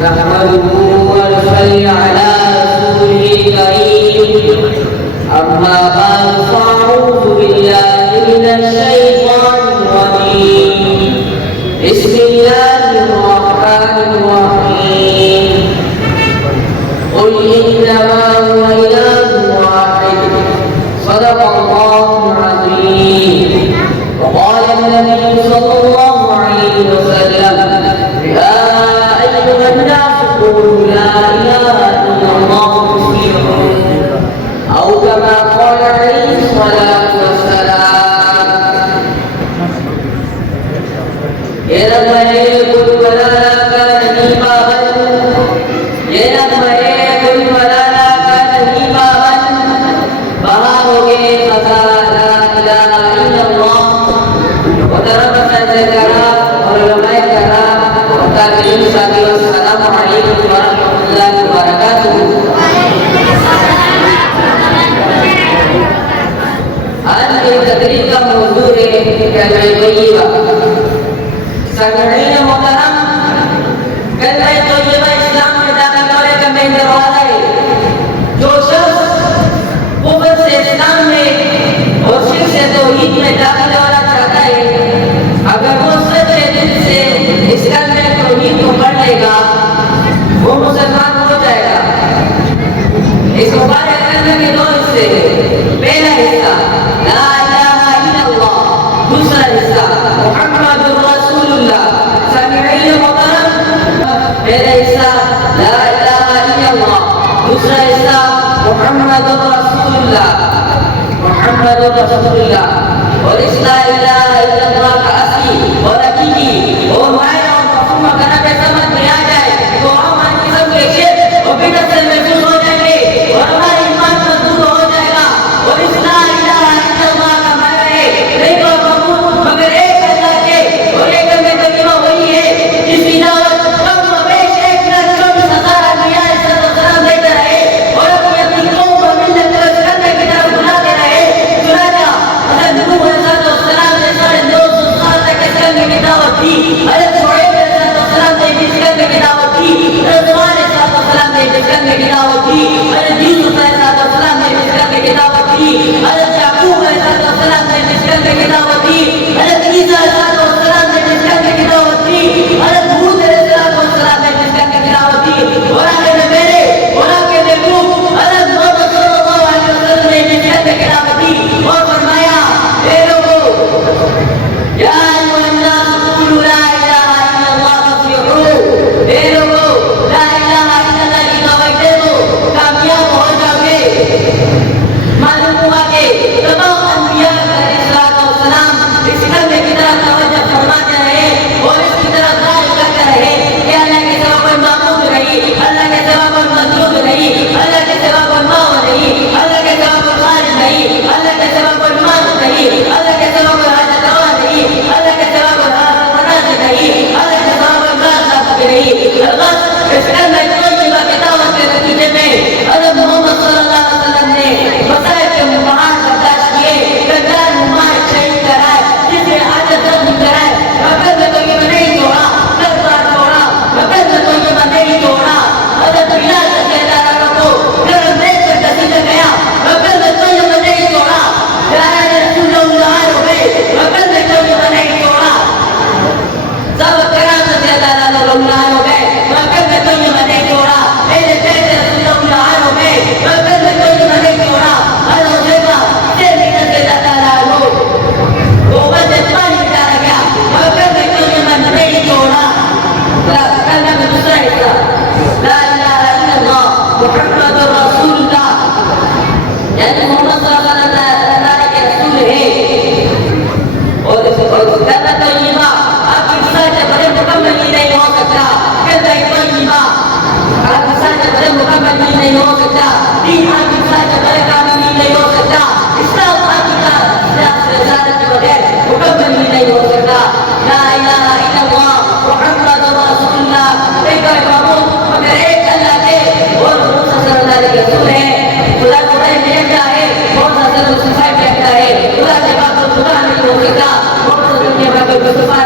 نحمده ونصلي على رسوله الكريم أما بعد فأعوذ بالله من الشيطان الرجيم بسم الله الرحمن الرحيم قل إنما هو إله واحد صدق الله العظيم وقال النبي صلى الله عليه وسلم يا أيها الناس قولوا لا إله إلا الله تفلحون أو كما قال عليه الصلاة والسلام السلام عليكم ورحمة الله وبركاته. آج کی تقریر کا موضوع ہے کلمہ طیبہ. سامعین محترم، کلمہ طیبہ اسلام میں داخل ہونے کا مین دروازہ ہے. جو شخص کفر سے اسلام میں اور شرک سے توحید میں داخل ہونا چاہتا ہے، اگر وہ سچے دل سے اس کلمہ توحید کو پڑھ لے گا وہ مسلمان ہو جائے گا. اس مبارک کلمہ کے دو حصے ہیں. پہلا حصہ لا الہ الا اللہ، دوسرا حصہ محمد رسول اللہ. سامعین محترم، پہلا حصہ لا الہ الا اللہ، دوسرا حصہ محمد رسول اللہ. محمد رسول اللہ اور اس لا الہ الا اللہ کا اصلی اور حقیقی اور معنی اور مفہوم اگر ہمیں سمجھ میں آ جائے تو ہم ہر قسم کے شرک اور بدعت سے محفوظ ہو جائیں گے اور ہمارا ایمان مضبوط ہو جائے گا. اور اس لا الہ الا اللہ کا معنی ہے نہیں تو معبود مگر ایک اللہ کے، اور ایک میں کلمہ وہی ہے جس کی دعوت کم و بیش 1,24,000 انبیاء علیہ السلام دیتے رہے اور اپنی قوم و ملت کو اس کلمے کی طرف بلاتے رہے. چنانچہ حضرت نوح علیہ السلام نے 250 سال تک اس کلمے کی دعوت دی. حضرت شعیب علیہ السلام نے اس کلمے کی دعوت دی. حضرت صالح علیہ السلام نے اس کلمے کی دعوت دی. حضرت یوسف علیہ السلام نے اس کلمے کی دعوت دی. حضرت یعقوب علیہ السلام نے اس کلمے کی دعوت دی. حضرت عیسیٰ علیہ السلام نے اس کلمے کی دعوت دی. حضرت ہود علیہ السلام نے اس کلمے کی دعوت دی. اور آخر میں میرے اور آپ کے محبوب حضرت محمد صلی اللہ علیہ وسلم نے اس کلمے کی دعوت دی اور فرمایا اے لوگو یا ایھا الناس قولوا لا الہ الا اللہ تفلحوا. اے لوگو لا الہ الا اللہ کی دعوت دے دو، کامیاب ہو جاؤ گے. معلوم ہوا کہ تمام انبیاء علیہ السلام اس کلمے کی طرف توجہ فرماتے رہے اور اس کی طرف دعوت کرتے رہے کہ اللہ کے سوا کوئی معبود نہیں، اللہ کے سوا کوئی مطلوب نہیں، اللہ کے سوا کوئی ماؤ نہیں، اللہ کے سوا کوئی خالق نہیں، اللہ کے سوا کوئی مالک نہیں، اللہ کے سوا کوئی حاجت روا نہیں، اللہ کے سوا کوئی مناظر نہیں، اللہ کے سوا کوئی مالک نہیں. بس اس کلمہ طیبہ کی دعوت کے نتیجے میں حضرت محمد صلی اللہ علیہ وسلم نے مسائل کے مہار برداشت کیے، کردار مبارک شہید کرائے، جس نے حاجت رفع کرائے. مگر میں تو یہ نہیں توڑا، کردار توڑا، مگر میں تو یہ نہیں توڑا. حضرت بلال رضی اللہ عنہ کو گرم دیکھ کر گسیٹا گیا، مگر میں تو یہ نہیں توڑا. پیارے رسول اللہ ہو گئے، مگر میں تو یہ نہیں توڑا. صحابہ کرام رضی اللہ عنہ ہو گئے، مگر میں تو یہ نہیں توڑا. میرے بیٹے رسول اللہ ہو گئے، مگر میں تو یہ نہیں توڑا. حضرت حذیفہ رضی اللہ عنہ وہ بس پانی ڈالا گیا، مگر میں تو یہ نہیں توڑا. کلمہ کا دوسرا حصہ لا الہ الا اللہ محمد رسول اللہ، یعنی محمد صلی اللہ علیہ وسلم کے رسول ہے. اور کلمہ طیبہ آپ کی مثال سے بڑے مکمل ہی نہیں ہو سکتا. کلمہ طیبہ آپ کی مثال سے بڑے مکمل ہی نہیں ہو سکتا. دین آپ کی مثال سے بڑے کامل ہی نہیں ہو سکتا. اسلام آپ کی رسالت کے بغیر مکمل ہی نہیں ہو سکتا. لا الہ الا اللہ محمد رسول اللہ، ایک معبود مگر ایک اللہ کے اور موسی صلی اللہ علیہ رسول ہے. خدا کو بڑے میں یکتا ہے، موسی صلی اللہ علیہ وسلم یکتا ہے. خدا کے بعد خدا نہیں ہو سکتا، موسی صلی اللہ علیہ وسلم